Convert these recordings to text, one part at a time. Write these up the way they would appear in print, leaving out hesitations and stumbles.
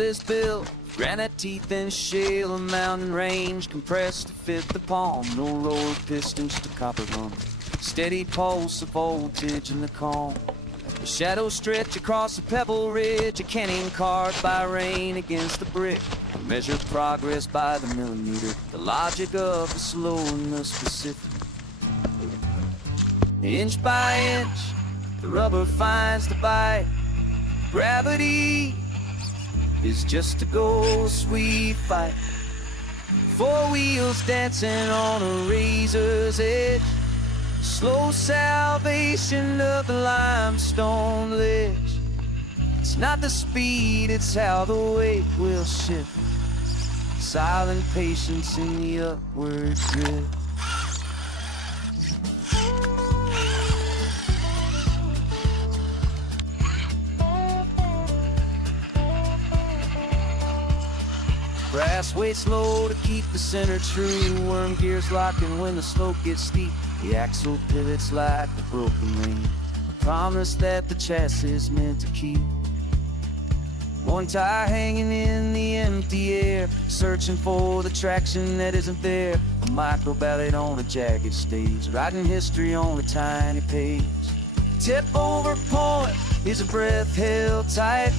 world is built, granite teeth and shale, a mountain range compressed to fit the palm. No lower pistons to copper run, steady pulse of voltage in the calm. The shadows stretch across the pebble ridge, a canyon carved by rain against the brick. Measure progress by the millimeter, the logic of the slow and the specific. Inch by inch, the rubber finds the bite. Gravity is just a ghost we fight. Four wheels dancing on a razor's edge, slow salvation of the limestone ledge. It's not the speed, it's how the weight will shift. Silent patience in the upward drift. Brass weights low to keep the center true. Worm gears locking when the slope gets steep. The axle pivots like the broken ring, a promise that the chassis is meant to keep. One tire hanging in the empty air, searching for the traction that isn't there. A micro ballad on a jagged stage, writing history on a tiny page. Tip over point is a breath held tight,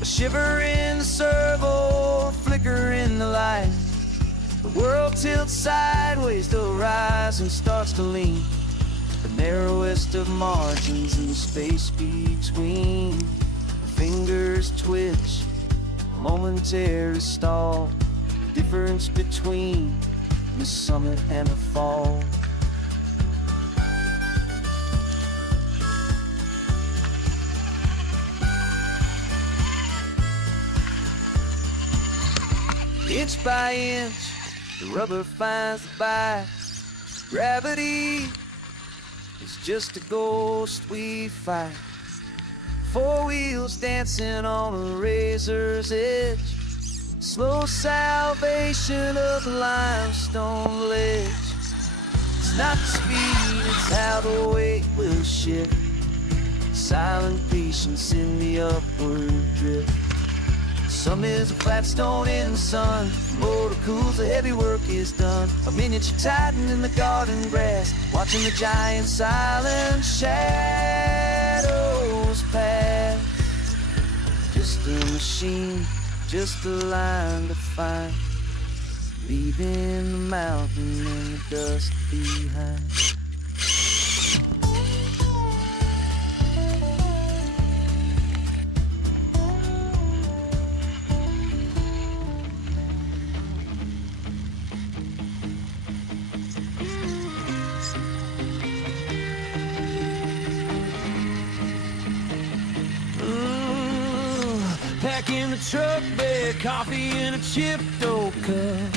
a shiver in the servo, a flicker in the light. The world tilts sideways, the horizon starts to lean, the narrowest of margins in the space between. Fingers twitch, momentary stall, difference between the summit and the fall. Inch by inch, the rubber finds the bite. Gravity is just a ghost we fight. Four wheels dancing on a razor's edge, slow salvation of the limestone ledge. It's not the speed, it's how the weight will shift. Silent patience in the upward drift. Some is a flat stone in the sun, motor cools, the heavy work is done. A miniature titan in the garden grass, watching the giant silent shadows pass. Just a machine, just a line to find, leaving the mountain and the dust behind. Pack in the truck bed, coffee in a chipped oak cup.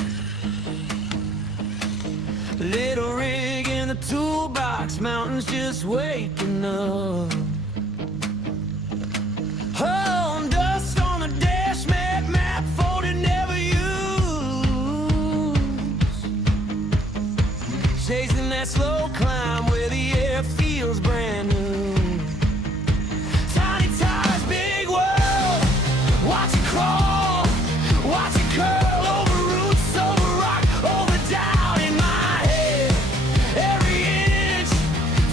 Little rig in the toolbox, mountains just waking up. Oh, dust on the dash mat, map folded, never used. Chasing that slow climb where the air feels brand new. Tiny tires, big world. Watch it crawl, watch it curl over roots, over rock, over down in my head. Every inch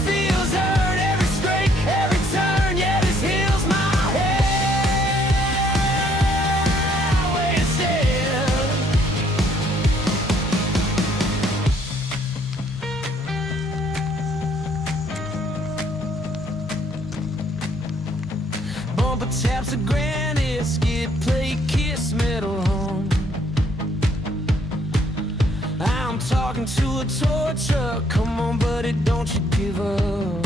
feels hurt, every straight, every turn, yeah, this heals my head. Way instead. Bumper taps of granite, skid plate, kiss metal home. I'm talking to a tow truck, come on buddy, don't you give up.